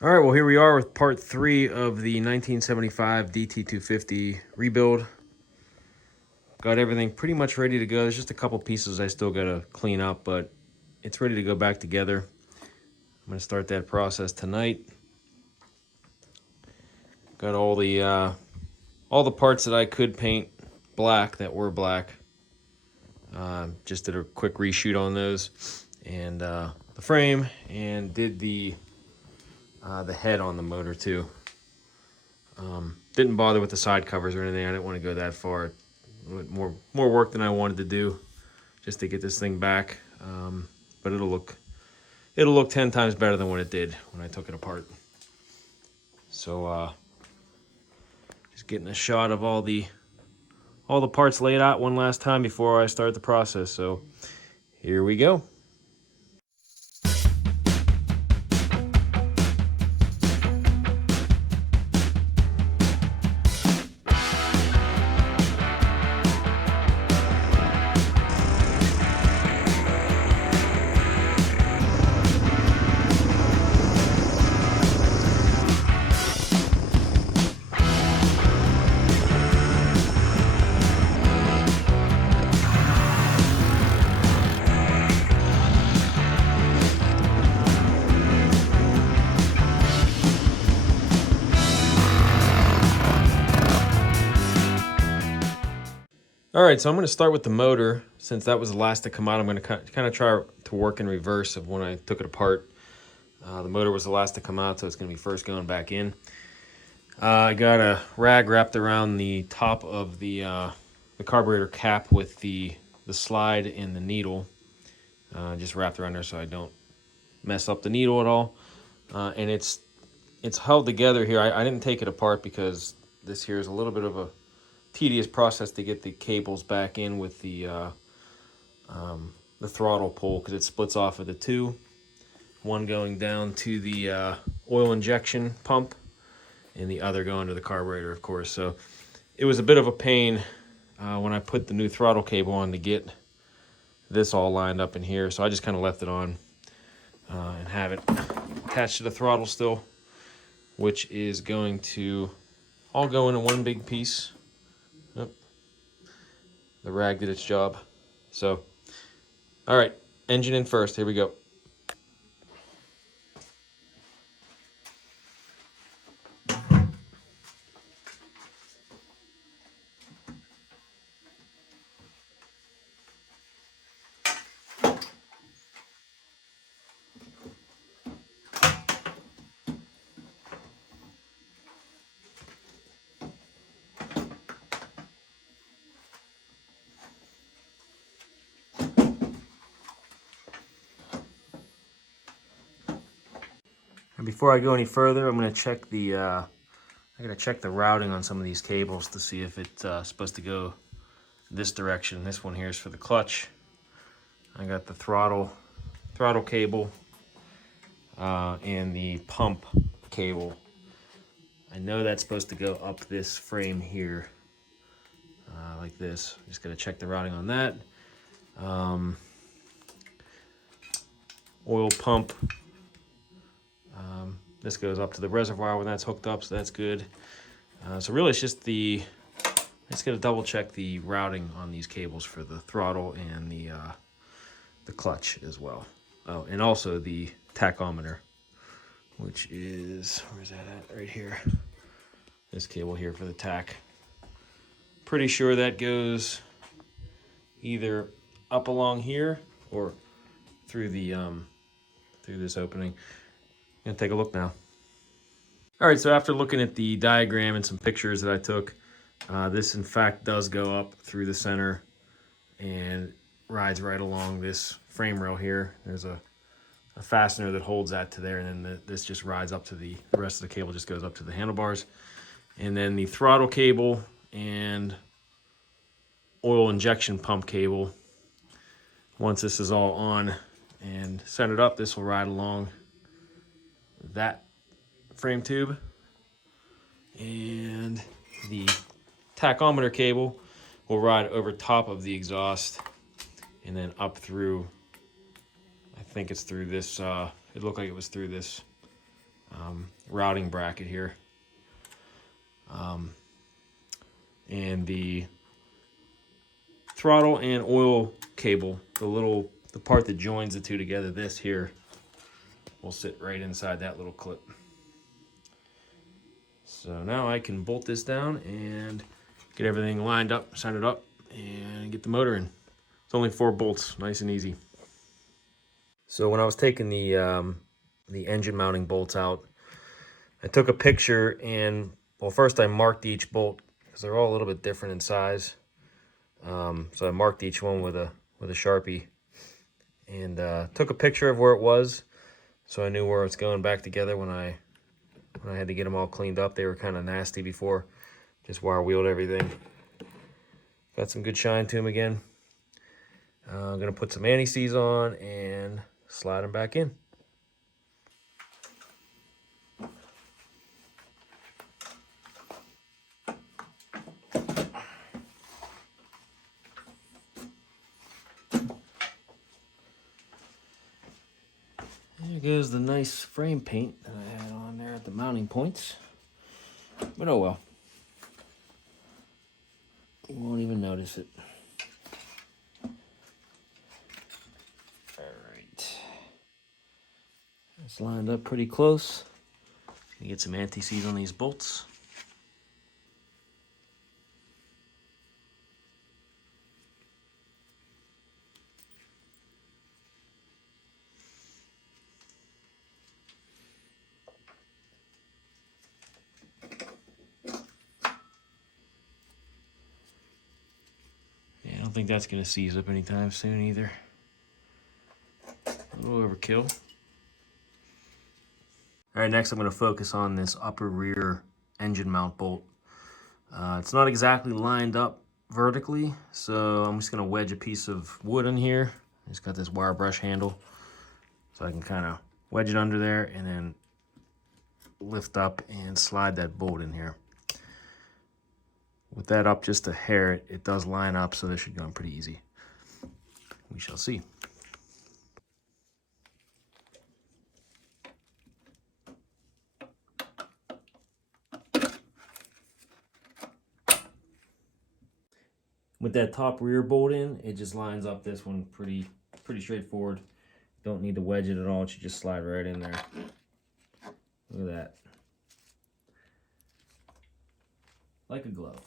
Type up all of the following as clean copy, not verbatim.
All right, well, here we are with part 3 of the 1975 DT250 rebuild. Got everything pretty much ready to go. There's just a couple pieces I still got to clean up, but it's ready to go back together. I'm going to start that process tonight. Got all the parts that I could paint black that were black. Just did a quick reshoot on those and the frame, and did the head on the motor too. Didn't bother with the side covers or anything. I didn't want to go that far. More work than I wanted to do just to get this thing back. But it'll look 10 times better than what it did when I took it apart. So just getting a shot of all the parts laid out one last time before I start the process. So here we go. All right, so I'm going to start with the motor. Since that was the last to come out, I'm going to kind of try to work in reverse of when I took it apart. The motor was the last to come out, so it's going to be first going back in. I got a rag wrapped around the top of the carburetor cap with the slide and the needle. Just wrapped around there so I don't mess up the needle at all. And it's held together here. I didn't take it apart because this here is a little bit of a tedious process to get the cables back in with the throttle pull, because it splits off of the two. One going down to the oil injection pump, and the other going to the carburetor, of course. So it was a bit of a pain when I put the new throttle cable on to get this all lined up in here. So I just kind of left it on and have it attached to the throttle still, which is going to all go into one big piece. The rag did its job. So, all right, engine in first. Here we go. And before I go any further, I'm going to check I got to check the routing on some of these cables to see if it's supposed to go this direction. This one here is for the clutch. I got the throttle cable and the pump cable. I know that's supposed to go up this frame here, like this. Just got to check the routing on that. Oil pump. This goes up to the reservoir when that's hooked up, so that's good. So really it's just I just got to double check the routing on these cables for the throttle and the clutch as well. Oh, and also the tachometer, which is, where's that at? Right here. This cable here for the tach. Pretty sure that goes either up along here or through the through this opening. Gonna take a look now. All right, so after looking at the diagram and some pictures that I took, this in fact does go up through the center and rides right along this frame rail here. There's a fastener that holds that to there, and then this just rides up to the rest of the cable just goes up to the handlebars. And then the throttle cable and oil injection pump cable, once this is all on and centered up, this will ride along that frame tube, and the tachometer cable will ride over top of the exhaust and then up through, I think it's through this, it looked like it was through this routing bracket here. And the throttle and oil cable, the part that joins the two together, this here will sit right inside that little clip. So now I can bolt this down and get everything lined up, sign it up, and get the motor in. It's only 4 bolts, nice and easy. So when I was taking the engine mounting bolts out, I took a picture and, well, first I marked each bolt because they're all a little bit different in size. So I marked each one with a Sharpie and took a picture of where it was, so I knew where it's going back together when I had to get them all cleaned up. They were kind of nasty before. Just wire wheeled everything. Got some good shine to them again. I'm gonna put some anti-seize on and slide them back in. There goes the nice frame paint that I had on there at the mounting points. But oh well. You won't even notice it. Alright. It's lined up pretty close. Gonna get some anti-seize on these bolts. I don't think that's going to seize up anytime soon either. A little overkill. Alright, next I'm going to focus on this upper rear engine mount bolt. It's not exactly lined up vertically, so I'm just going to wedge a piece of wood in here. It's got this wire brush handle, so I can kind of wedge it under there and then lift up and slide that bolt in here. With that up just a hair, it does line up, so this should go in pretty easy. We shall see. With that top rear bolt in, it just lines up this one pretty straightforward. Don't need to wedge it at all, it should just slide right in there. Look at that. Like a glove.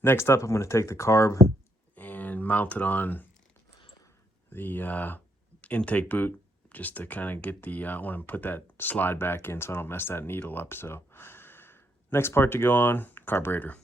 Next up, I'm going to take the carb and mount it on the intake boot just to kind of get the, I want to put that slide back in so I don't mess that needle up. So next part to go on, carburetor.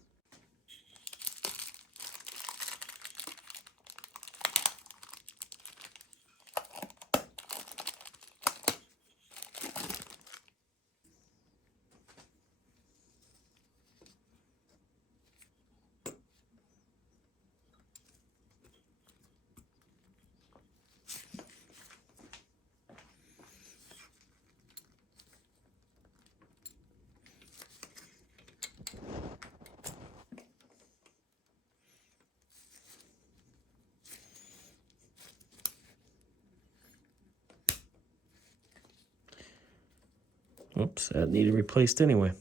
Oops, that needed replaced anyway.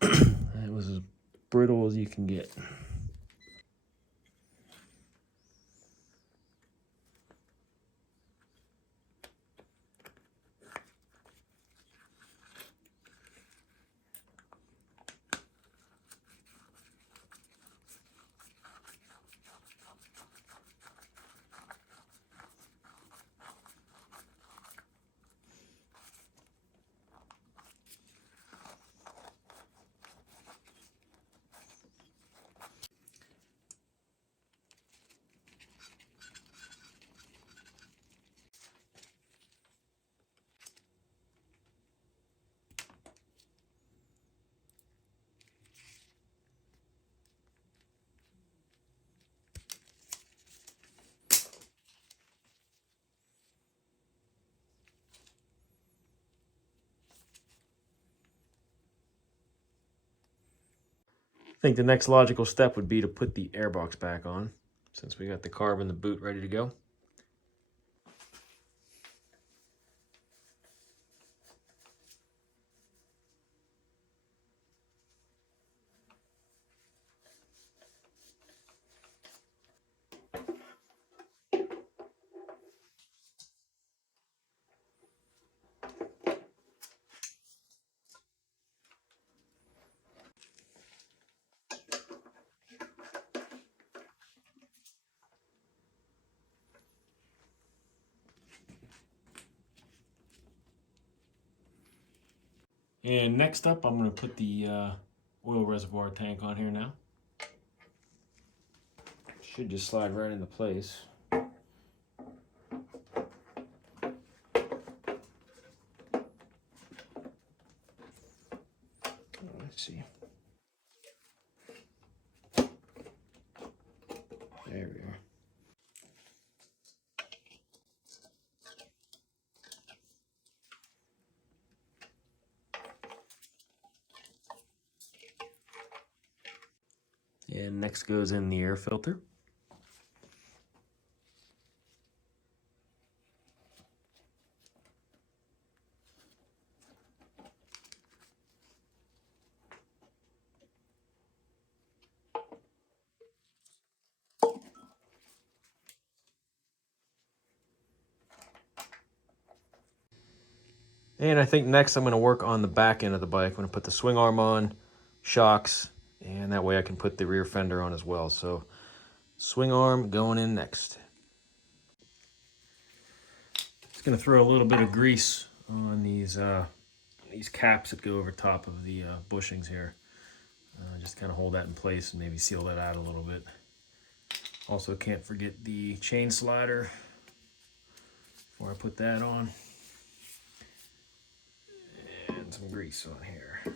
That was as brittle as you can get. I think the next logical step would be to put the airbox back on, since we got the carb and the boot ready to go. And next up, I'm going to put the oil reservoir tank on here now. Should just slide right into place. Let's see. There we are. And next goes in the air filter. And I think next I'm going to work on the back end of the bike. I'm going to put the swing arm on, shocks, and that way I can put the rear fender on as well. So swing arm going in next. Just going to throw a little bit of grease on these caps that go over top of the bushings here. Just kind of hold that in place and maybe seal that out a little bit. Also can't forget the chain slider before I put that on. And some grease on here.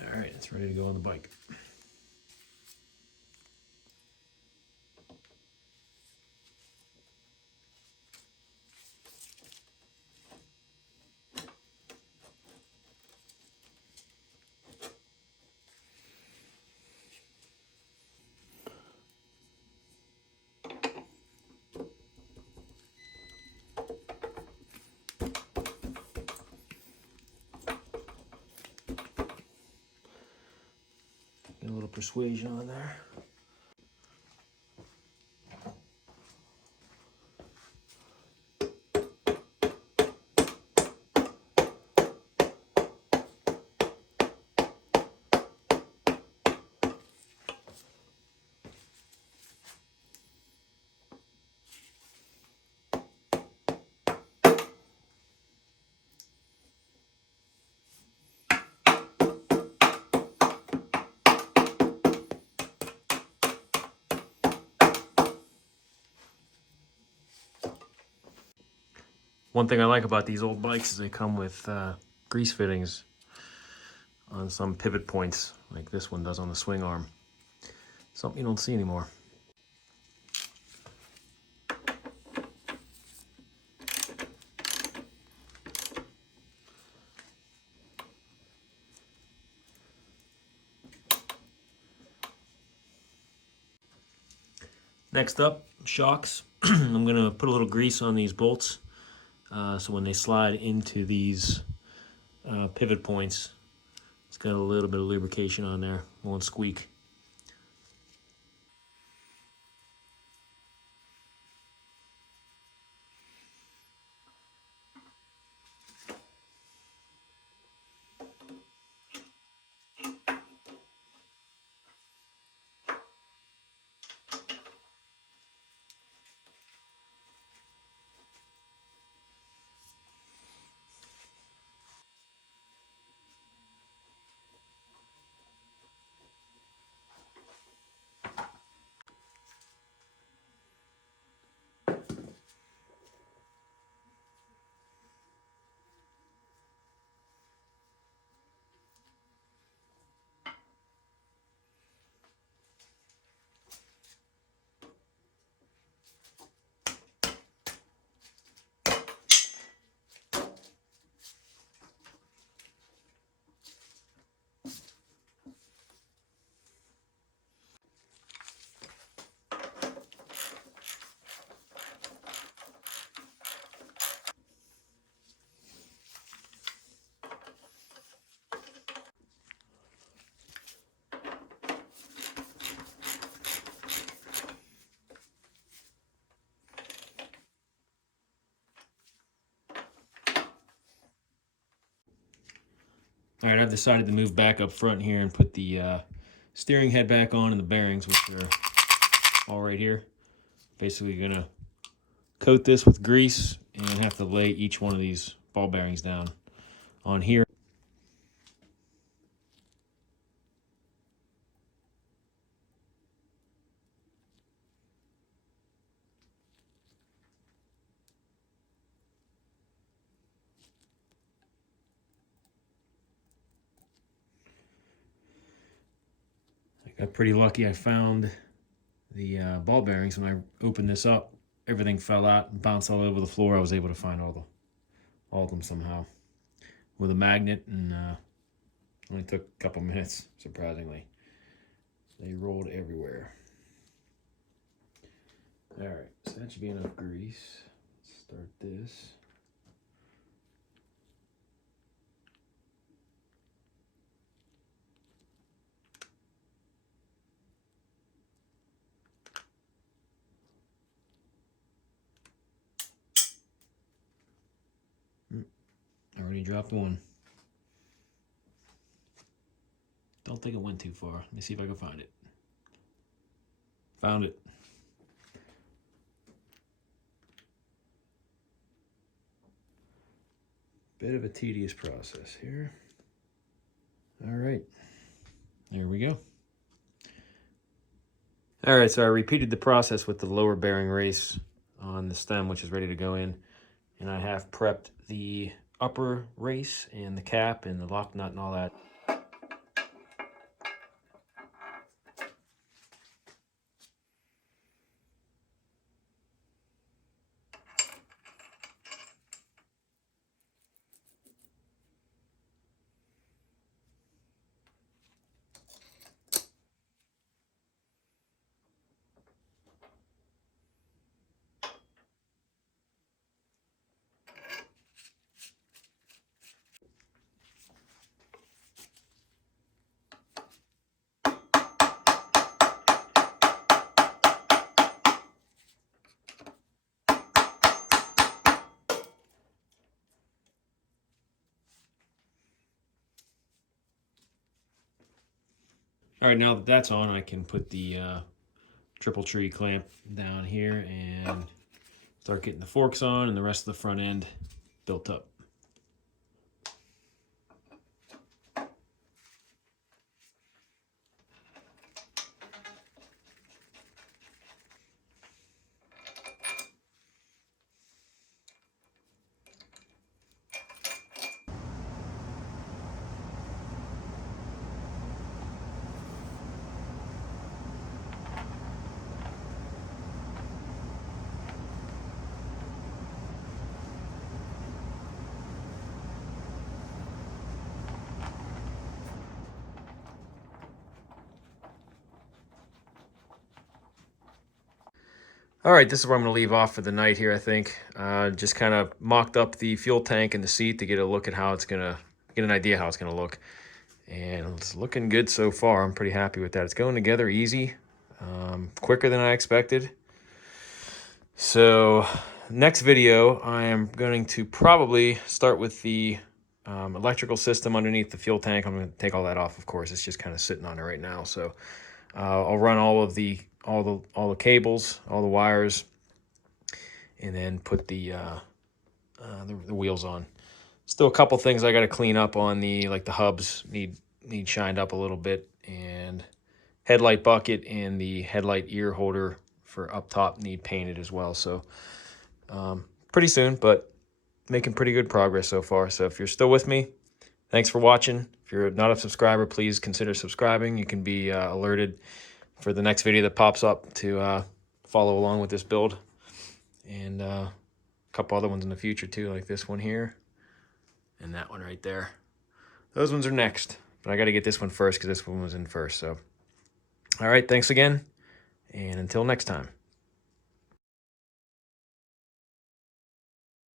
All right, it's ready to go on the bike. Get a little persuasion on there. One thing I like about these old bikes is they come with grease fittings on some pivot points, like this one does on the swing arm. Something you don't see anymore. Next up, shocks. I'm gonna put a little grease on these bolts so when they slide into these pivot points, it's got a little bit of lubrication on there, won't squeak. All right, I've decided to move back up front here and put the steering head back on and the bearings, which are all right here. Basically gonna coat this with grease and have to lay each one of these ball bearings down on here. I got pretty lucky. I found the ball bearings when I opened this up. Everything fell out and bounced all over the floor. I was able to find all of them somehow with a magnet, and only took a couple minutes, surprisingly. They rolled everywhere. All right, so that should be enough grease. Let's start this. Already dropped one. Don't think it went too far. Let me see if I can find it. Found it. Bit of a tedious process here. All right, there we go. All right, so I repeated the process with the lower bearing race on the stem, which is ready to go in. And I have prepped the upper race and the cap and the lock nut and all that. All right, now that that's on, I can put the triple tree clamp down here and start getting the forks on and the rest of the front end built up. All right, this is where I'm going to leave off for the night here, I think. Just kind of mocked up the fuel tank and the seat to get a look at how it's going to, get an idea how it's going to look. And it's looking good so far. I'm pretty happy with that. It's going together easy, quicker than I expected. So next video, I am going to probably start with the electrical system underneath the fuel tank. I'm going to take all that off, of course. It's just kind of sitting on it right now. So I'll run all the cables, all the wires, and then put the wheels on. Still a couple things I got to clean up on the hubs need shined up a little bit, and headlight bucket and the headlight ear holder for up top need painted as well. So pretty soon, but making pretty good progress so far. So if you're still with me, thanks for watching. If you're not a subscriber, please consider subscribing. You can be alerted for the next video that pops up to follow along with this build, and a couple other ones in the future too, like this one here and that one right there. Those ones are next, but I got to get this one first because this one was in first. So all right, thanks again, and until next time.